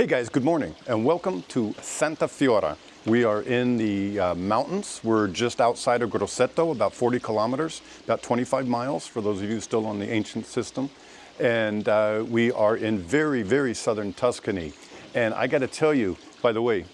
Hey guys, good morning and welcome to Santa Fiora. We are in the mountains. We're just outside of Grosseto, about 40 kilometers, about 25 miles for those of you still on the ancient system. And we are in very, very southern Tuscany. And I got to tell you, by the way,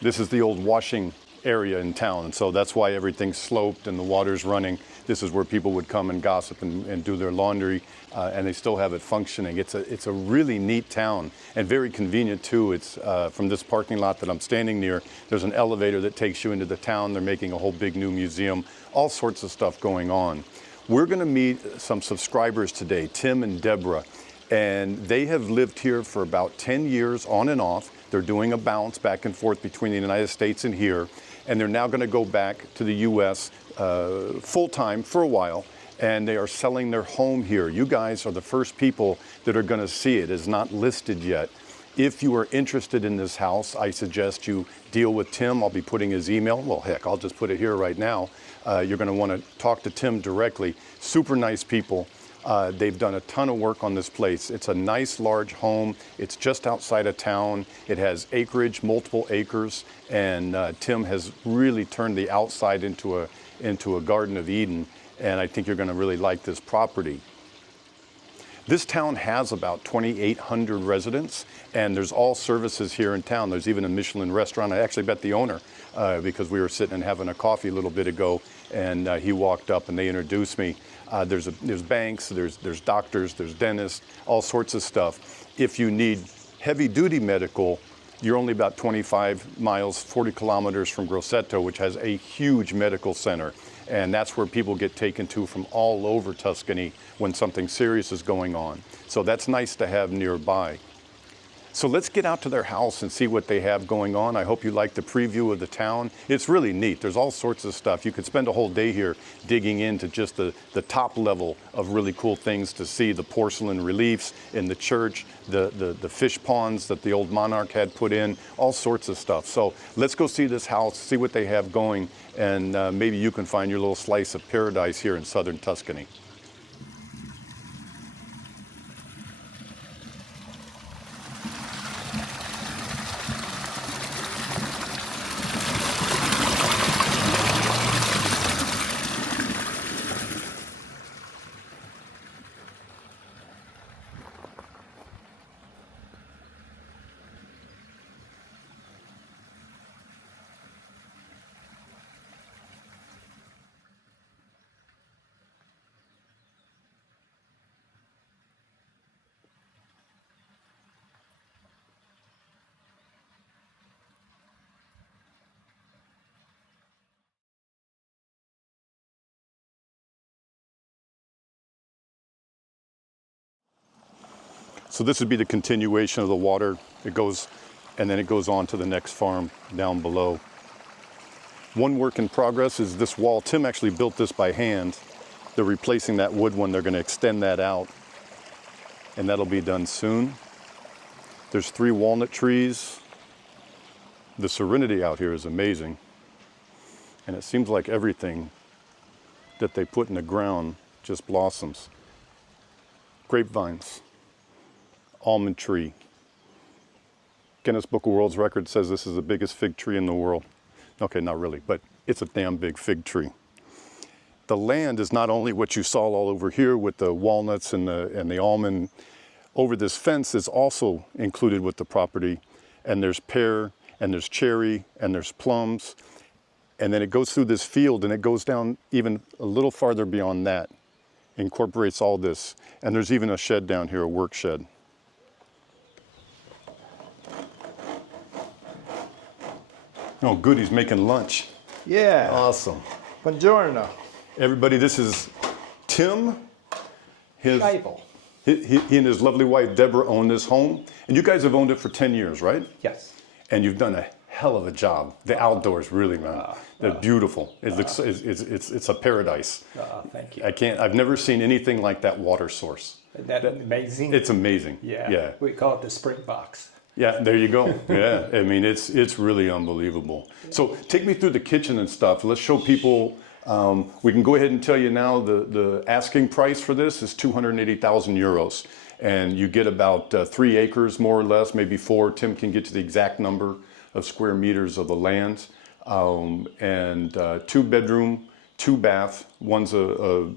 this is the old washing area in town, and so that's why everything's sloped and the water's running. This is where people would come and gossip and do their laundry, and they still have it functioning. It's a really neat town and very convenient too. It's from this parking lot that I'm standing near, there's an elevator that takes you into the town. They're making a whole big new museum, all sorts of stuff going on. We're going to meet some subscribers today, Tim and Deborah, and they have lived here for about 10 years on and off. They're doing a bounce back and forth between the United States and here, and they're now going to go back to the U.S. Full-time for a while, and they are selling their home here. You guys are the first people that are going to see it. It's not listed yet. If you are interested in this house, I suggest you deal with Tim. I'll be putting his email. Well, heck, I'll just put it here right now. You're going to want to talk to Tim directly. Super nice people. They've done a ton of work on this place. It's a nice large home. It's just outside of town. It has acreage, multiple acres, and Tim has really turned the outside into a Garden of Eden, and I think you're going to really like this property. This town has about 2,800 residents, and there's all services here in town. There's even a Michelin restaurant. I actually met the owner because we were sitting and having a coffee a little bit ago, and he walked up and they introduced me. There's banks, there's doctors, there's dentists, all sorts of stuff. If you need heavy-duty medical, you're only about 25 miles, 40 kilometers from Grosseto, which has a huge medical center. And that's where people get taken to from all over Tuscany when something serious is going on. So that's nice to have nearby. So let's get out to their house and see what they have going on. I hope you like the preview of the town. It's really neat. There's all sorts of stuff. You could spend a whole day here digging into just the top level of really cool things to see. The porcelain reliefs in the church, the fish ponds that the old monarch had put in, all sorts of stuff. So let's go see this house, see what they have going, and maybe you can find your little slice of paradise here in southern Tuscany. So this would be the continuation of the water. It goes, and then it goes on to the next farm down below. One work in progress is this wall. Tim actually built this by hand. They're replacing that wood one. They're going to extend that out, and that'll be done soon. There's 3 walnut trees. The serenity out here is amazing. And it seems like everything that they put in the ground just blossoms. Grapevines. Almond tree. Guinness Book of World Records says this is the biggest fig tree in the world. Okay, not really, but it's a damn big fig tree. The land is not only what you saw all over here with the walnuts and the almond. Over this fence is also included with the property, and there's pear, and there's cherry, and there's plums, and then it goes through this field, and it goes down even a little farther beyond that, incorporates all this, and there's even a shed down here, a work shed. Oh, good, he's making lunch. Yeah. Awesome. Buongiorno. Everybody, this is Tim. He and his lovely wife, Deborah, own this home. And you guys have owned it for 10 years, right? Yes. And you've done a hell of a job. The outdoors, really, man. They're beautiful. It looks, it's a paradise. Thank you. I've never seen anything like that water source. That amazing? It's amazing. Yeah. We call it the spring box. Yeah, there you go. Yeah, I mean, it's really unbelievable. So take me through the kitchen and stuff. Let's show people. We can go ahead and tell you now the asking price for this is 280,000 euros. And you get about 3 acres, more or less, maybe 4. Tim can get to the exact number of square meters of the land. And 2 bedroom, 2 bath. One's a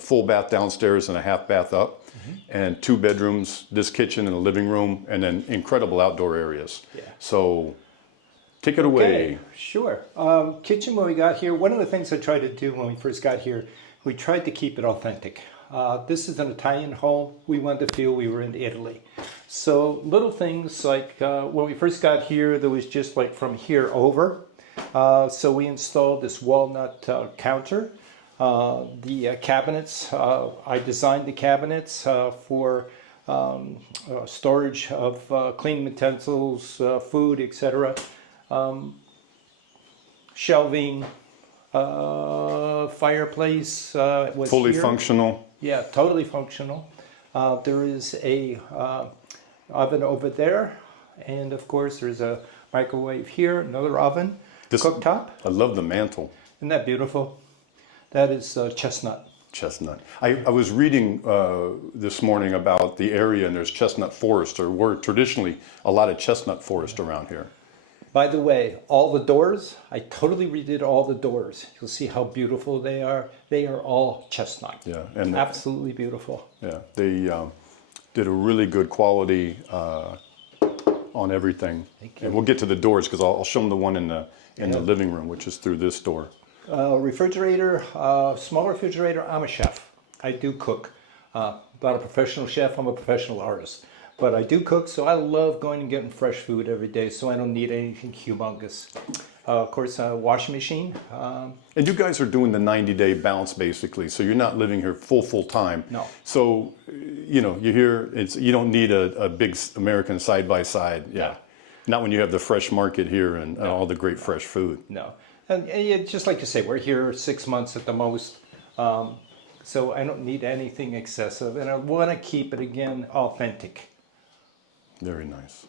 full bath downstairs and a half bath up. And 2 bedrooms, this kitchen and a living room, and then incredible outdoor areas. Yeah. So take it away. Okay, sure. Kitchen, what we got here, one of the things I tried to do when we first got here, we tried to keep it authentic. This is an Italian home. We wanted to feel we were in Italy. So little things like when we first got here, there was just like from here over. So we installed this walnut counter. The cabinets, I designed the cabinets for storage of cleaning utensils, food, etc. Shelving, fireplace was Fully here. functional. Yeah, totally functional. There is a oven over there, and of course there's a microwave here, another oven, cooktop. I love the mantle. Isn't that beautiful? That is chestnut. Chestnut. I was reading this morning about the area, and there's chestnut forest, or were traditionally a lot of chestnut forest around here. By the way, all the doors, I totally redid all the doors. You'll see how beautiful they are. They are all chestnut. Yeah, and Absolutely beautiful. yeah, they did a really good quality on everything. Thank you. And we'll get to the doors because I'll show them the one in the living room, which is through this door. Refrigerator, small refrigerator. I'm a chef. I do cook. Not a professional chef. I'm a professional artist. But I do cook, so I love going and getting fresh food every day, so I don't need anything humongous. Of course, a washing machine. And you guys are doing the 90-day bounce, basically, so you're not living here full time. No. So, you know, you hear you don't need a big American side-by-side. Yeah. Not when you have the fresh market here and all the great fresh food. No. And just like you say, we're here 6 months at the most, so I don't need anything excessive, and I want to keep it, again, authentic. Very nice.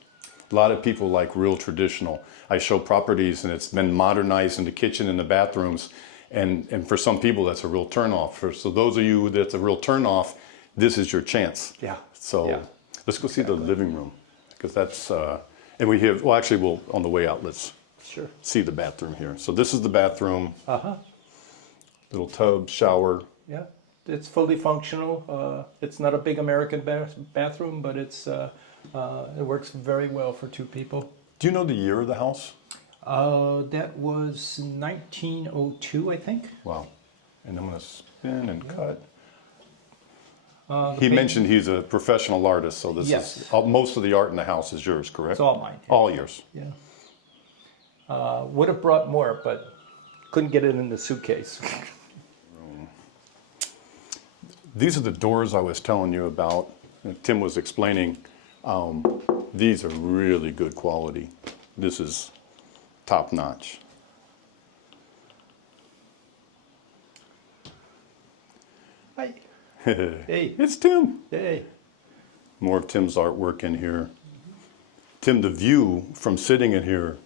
A lot of people like real traditional. I show properties and it's been modernized in the kitchen and the bathrooms. And for some people, that's a real turnoff. So those of you that's a real turnoff, this is your chance. Yeah. So Yeah. let's go see the living room, because that's, and we have, well, actually, we'll, on the way out, let's Sure. see the bathroom here. So this is the bathroom. Uh-huh. Little tub, shower. Yeah. It's fully functional. It's not a big American bathroom, but it works very well for 2 people. Do you know the year of the house? That was 1902, I think. Wow. And I'm going to spin and cut. He paint- mentioned he's a professional artist, so this Yes. is most of the art in the house is yours, correct? It's all mine. All yours. Yeah. Would have brought more, but couldn't get it in the suitcase. These are the doors I was telling you about. Tim was explaining. These are really good quality. This is top notch. Hi. Hey. It's Tim. Hey. More of Tim's artwork in here. Tim, the view from sitting in here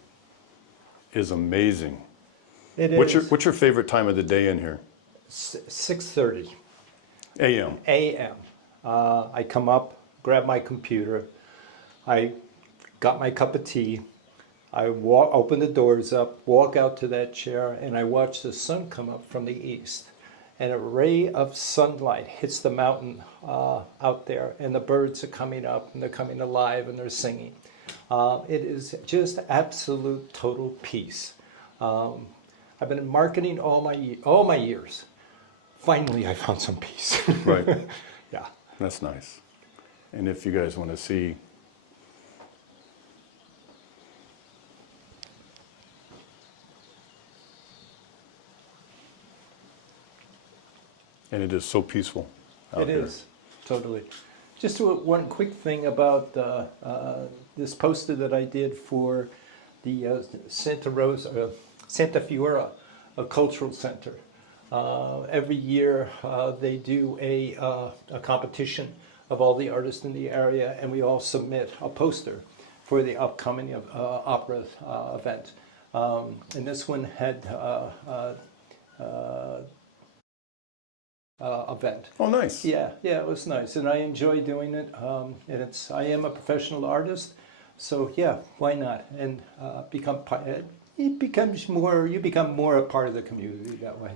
is amazing. It What's is your favorite time of the day in here? 6:30 A.M. a.m. I come up, grab my computer. I got my cup of tea. I open the doors up, walk out to that chair, and I watch the sun come up from the east. And a ray of sunlight hits the mountain out there, and the birds are coming up, and they're coming alive, and they're singing. It is just absolute total peace. I've been in marketing all my years. Finally, I found some peace. Right. Yeah. That's nice. And if you guys want to see, and it is so peaceful out It here. is, totally. Just one quick thing about this poster that I did for the Santa Fiora, a cultural center. Every year they do a competition of all the artists in the area, and we all submit a poster for the upcoming opera event. And this one had event. Oh, nice. Yeah, it was nice, and I enjoy doing it. And I am a professional artist, so yeah, why not? And it becomes more. You become more a part of the community that way.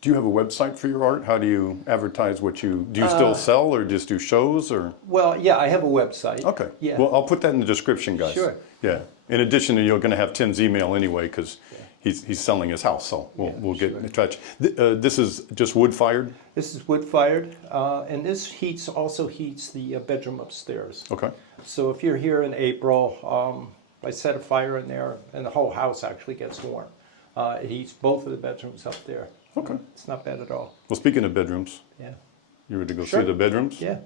Do you have a website for your art? How do you advertise what you do? You still sell or just do shows or? Well, yeah, I have a website. Okay. Yeah. Well, I'll put that in the description, guys. Sure. Yeah. In addition to you're going to have Tim's email anyway because he's selling his house, so we'll get in touch. This is just wood fired. This is wood fired, and this also heats the bedroom upstairs. Okay. So if you're here in April, I set a fire in there, and the whole house actually gets warm. It heats both of the bedrooms up there. Okay. It's not bad at all. Well, speaking of bedrooms, Yeah. you ready to go Sure. see the bedrooms? Yeah.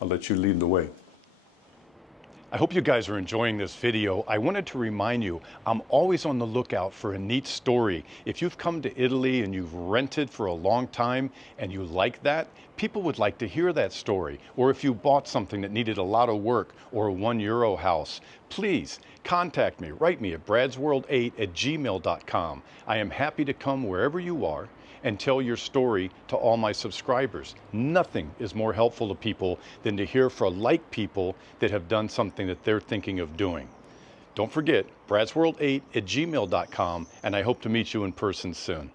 I'll let you lead the way. I hope you guys are enjoying this video. I wanted to remind you, I'm always on the lookout for a neat story. If you've come to Italy and you've rented for a long time and you like that, people would like to hear that story. Or if you bought something that needed a lot of work or a €1 house, please contact me. Write me at bradsworld8@gmail.com. I am happy to come wherever you are and tell your story to all my subscribers. Nothing is more helpful to people than to hear from like people that have done something that they're thinking of doing. Don't forget, bradsworld8@gmail.com, and I hope to meet you in person soon.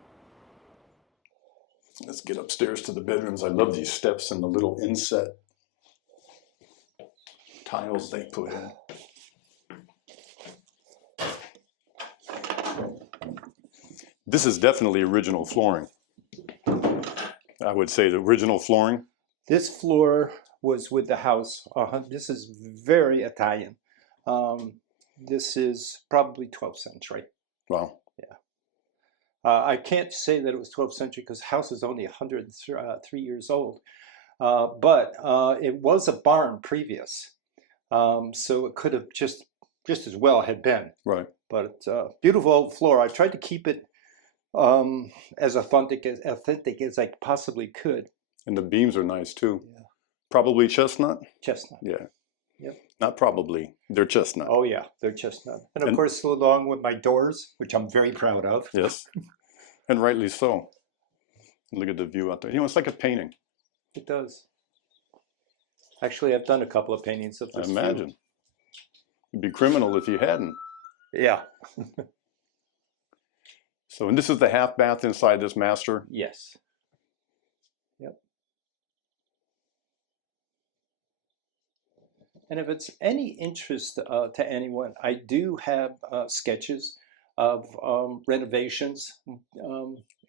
Let's get upstairs to the bedrooms. I love these steps and the little inset tiles they put in. This is definitely original flooring. I would say the original flooring. This floor was with the house. This is very Italian. This is probably 12th century. Wow. Yeah. I can't say that it was 12th century because the house is only 103 years old. But it was a barn previous. So it could have just as well had been. Right. But it's a beautiful old floor. I tried to keep it as authentic as I possibly could. And the beams are nice too. Yeah. Probably chestnut? Chestnut. Yeah. Yep. Not probably. They're chestnut. Oh yeah, they're chestnut. And of course, along with my doors, which I'm very proud of. Yes. And rightly so. Look at the view out there. You know, it's like a painting. It does. Actually, I've done a couple of paintings of I this. imagine. It'd be criminal if you hadn't. Yeah. So, and this is the half bath inside this master. Yes. Yep. And if it's any interest to anyone, I do have sketches of renovations,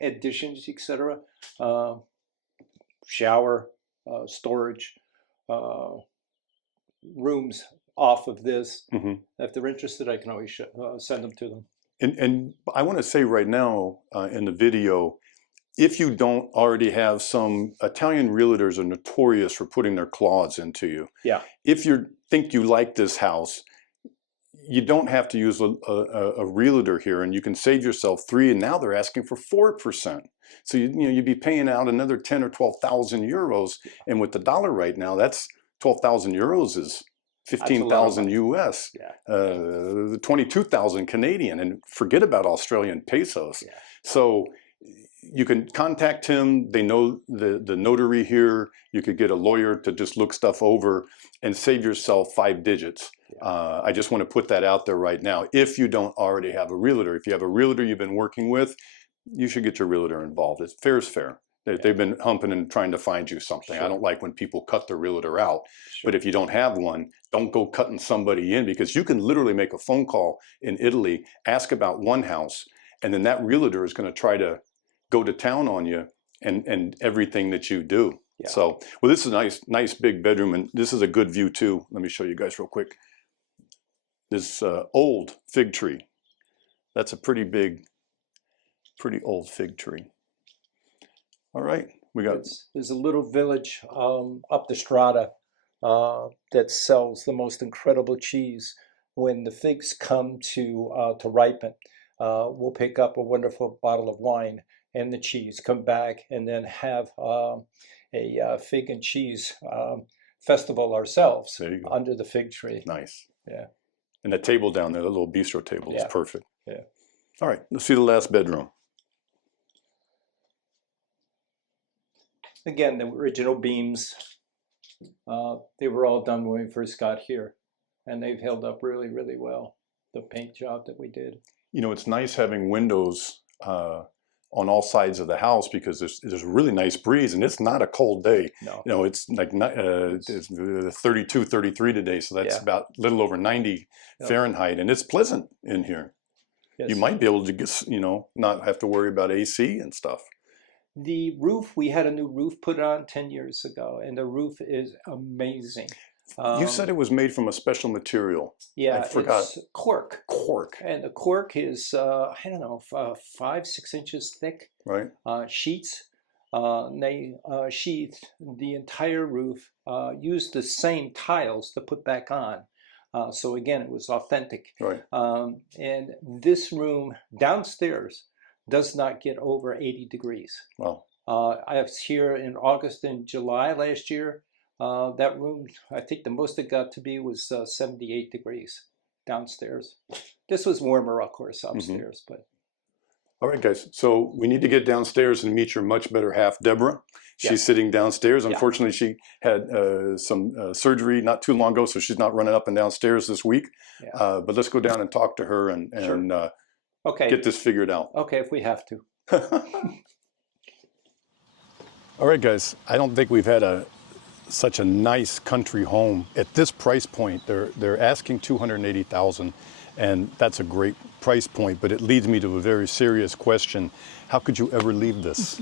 additions, etc. Shower, storage, rooms off of this. Mm-hmm. If they're interested, I can always send them to them. And I want to say right now in the video, if you don't already have some, Italian realtors are notorious for putting their claws into you. Yeah. If you think you like this house, you don't have to use a realtor here, and you can save yourself 3%, and now they're asking for 4%. So you'd be paying out another 10 or 12,000 euros, and with the dollar right now, that's 12,000 euros is 15,000 US, 22,000 Canadian, and forget about Australian pesos. Yeah. So you can contact him. They know the notary here. You could get a lawyer to just look stuff over and save yourself 5 digits. Yeah. I just want to put that out there right now. If you don't already have a realtor, if you have a realtor you've been working with, you should get your realtor involved. It's fair is fair. They've been humping and trying to find you something. Sure. I don't like when people cut the realtor out. Sure. But if you don't have one, don't go cutting somebody in, because you can literally make a phone call in Italy, ask about one house, and then that realtor is going to try to go to town on you and everything that you do. Yeah. So, well, this is a nice big bedroom, and this is a good view too. Let me show you guys real quick. This old fig tree. That's a pretty old fig tree. All right, we got. There's a little village up the strata that sells the most incredible cheese. When the figs come to ripen, we'll pick up a wonderful bottle of wine and the cheese, come back, and then have a fig and cheese festival ourselves under the fig tree. Nice. Yeah. And the table down there, the little bistro table, is perfect. Yeah. All right, let's see the last bedroom. again, the original beams, they were all done when we first got here, and they've held up really, really well. The paint job that we did. You know, it's nice having windows on all sides of the house because there's a really nice breeze and it's not a cold day. No. You know, it's like it's 32, 33 today, so that's Yeah. about a little over 90 Yep. Fahrenheit, and it's pleasant in here. Yes. You might be able to get, you know, not have to worry about AC and stuff. The roof, we had a new roof put on 10 years ago, and the roof is amazing. You said it was made from a special material. Yeah, I forgot. it's cork. Cork, And the cork is, I don't know, 5-6 inches thick. right? Sheets. They sheathed the entire roof, used the same tiles to put back on. So again, it was authentic. Right. And this room downstairs does not get over 80 degrees. Wow. I was here in August and July last year. That room, I think the most it got to be was 78 degrees downstairs. This was warmer, of course, upstairs, but. All right, guys. So we need to get downstairs and meet your much better half, Deborah. She's Yes. sitting downstairs. Yeah. Unfortunately, she had some surgery not too long ago, so she's not running up and downstairs this week. Yeah. But let's go down and talk to her and Sure. Okay. get this figured out. Okay, if we have to. All right, guys. I don't think we've had such a nice country home at this price point. They're asking $280,000, and that's a great price point. But it leads me to a very serious question: how could you ever leave this?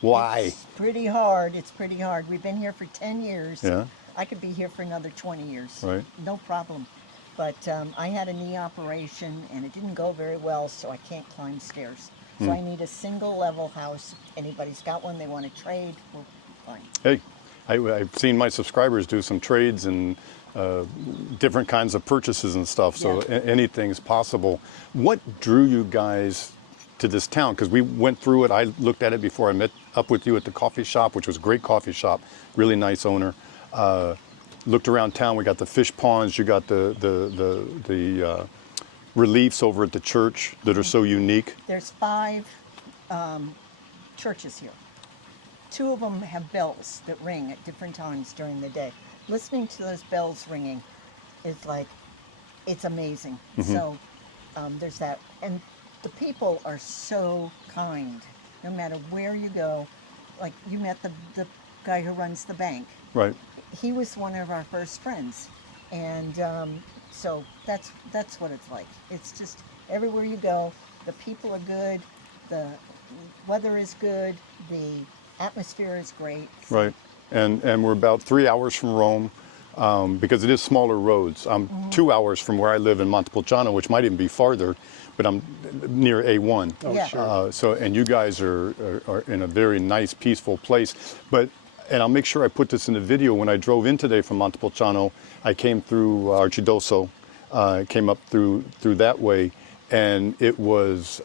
Why? Pretty hard. It's pretty hard. We've been here for 10 years. Yeah. I could be here for another 20 years. Right. No problem. But I had a knee operation and it didn't go very well, so I can't climb stairs. So I need a single level house. Anybody's got one they want to trade, we're fine. Hey, I've seen my subscribers do some trades and different kinds of purchases and stuff, so Yeah. anything's possible. What drew you guys to this town? Because we went through it. I looked at it before I met up with you at the coffee shop, which was a great coffee shop, really nice owner. Looked around town. We got the fish ponds. You got the reliefs over at the church that are so unique. There's 5 churches here. 2 of them have bells that ring at different times during the day. Listening to those bells ringing is like, it's amazing. So there's that. And the people are so kind, no matter where you go. Like you met the guy who runs the bank. Right. He was one of our first friends. And so that's what it's like. It's just everywhere you go, the people are good, the weather is good, the atmosphere is great. Right, and we're about 3 hours from Rome because it is smaller roads. I'm 2 hours from where I live in Montepulciano, which might even be farther, but I'm near A1. Oh, Yeah. sure. So, and you guys are in a very nice, peaceful place. And I'll make sure I put this in the video. When I drove in today from Montepulciano, I came through Archidoso, came up through that way, and it was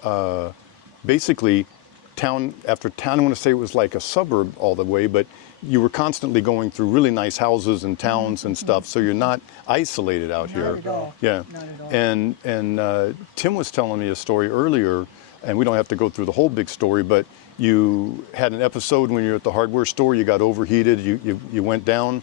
basically town after town. I want to say it was like a suburb all the way, but you were constantly going through really nice houses and towns and stuff, so you're not isolated out here. Not at all. Yeah. Not at all. And Tim was telling me a story earlier, and we don't have to go through the whole big story, but you had an episode when you were at the hardware store, you got overheated, you went down,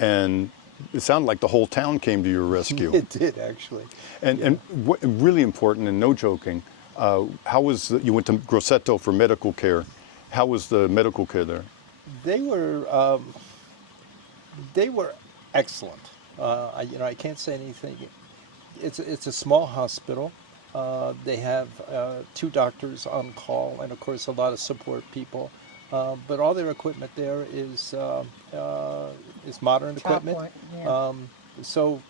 and it sounded like the whole town came to your rescue. It did, actually. And what, really important, and no joking, how was you went to Grosseto for medical care? How was the medical care there? They were excellent. I can't say anything. It's a small hospital. They have 2 doctors on call, and of course a lot of support people. But all their equipment there is modern Top equipment. point, yeah. So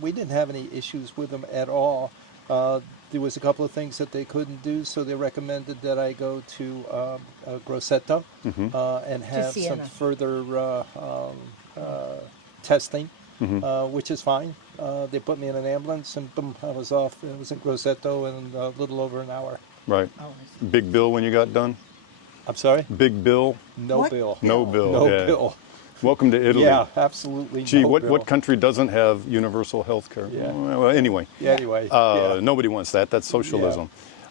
we didn't have any issues with them at all. There was a couple of things that they couldn't do, so they recommended that I go to Grosseto and have some Siena. further testing, which is fine. They put me in an ambulance, and boom, I was off. I was in Grosseto in a little over an hour. Right. Oh, Big bill when you got done? I'm sorry? Big bill? No What? bill. No bill. No yeah. bill. Welcome to Italy. Yeah, absolutely. Gee, no what bill. country doesn't have universal health care? Yeah. Well, anyway. Yeah, anyway. yeah. Nobody wants that. That's socialism.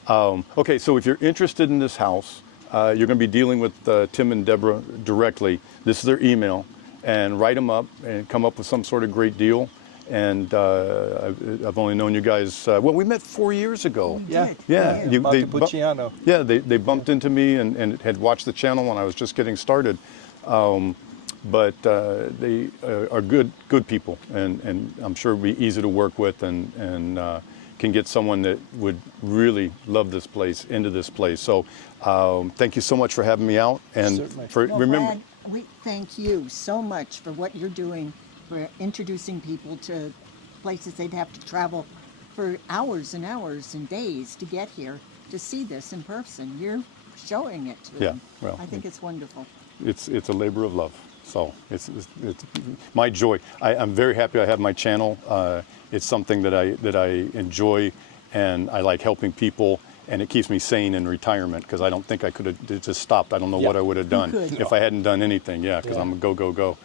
Okay, so if you're interested in this house, you're going to be dealing with Tim and Deborah directly. This is their email, and write them up and come up with some sort of great deal. And I've only known you guys. Well, we met 4 years ago. Yeah. Did. Yeah, Montepulciano. yeah, they bumped into me and had watched the channel when I was just getting started. But they are good people, and I'm sure it'll be easy to work with, and can get someone that would really love this place into this place. So thank you so much for having me out, and Certainly. for Well, remember. Brad, we thank you so much for what you're doing, for introducing people to places they'd have to travel for hours and hours and days to get here to see this in person. You're showing it to Yeah, them. well, I think it's wonderful. It's a labor of love. So it's my joy. I'm very happy I have my channel. It's something that I enjoy, and I like helping people, and it keeps me sane in retirement, because I don't think I could have just stopped. I don't know what I would have done could? if I hadn't done anything. Yeah, because I'm a go.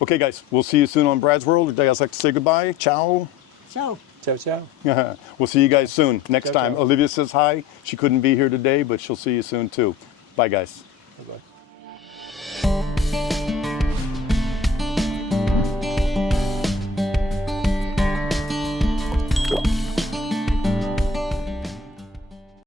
Okay, guys, we'll see you soon on Brad's World. Would you guys like to say goodbye? Ciao. So, Ciao, ciao. We'll see you guys soon. Next Ciao, time. ciao. Olivia says hi. She couldn't be here today, but she'll see you soon too. Bye, guys. Bye-bye.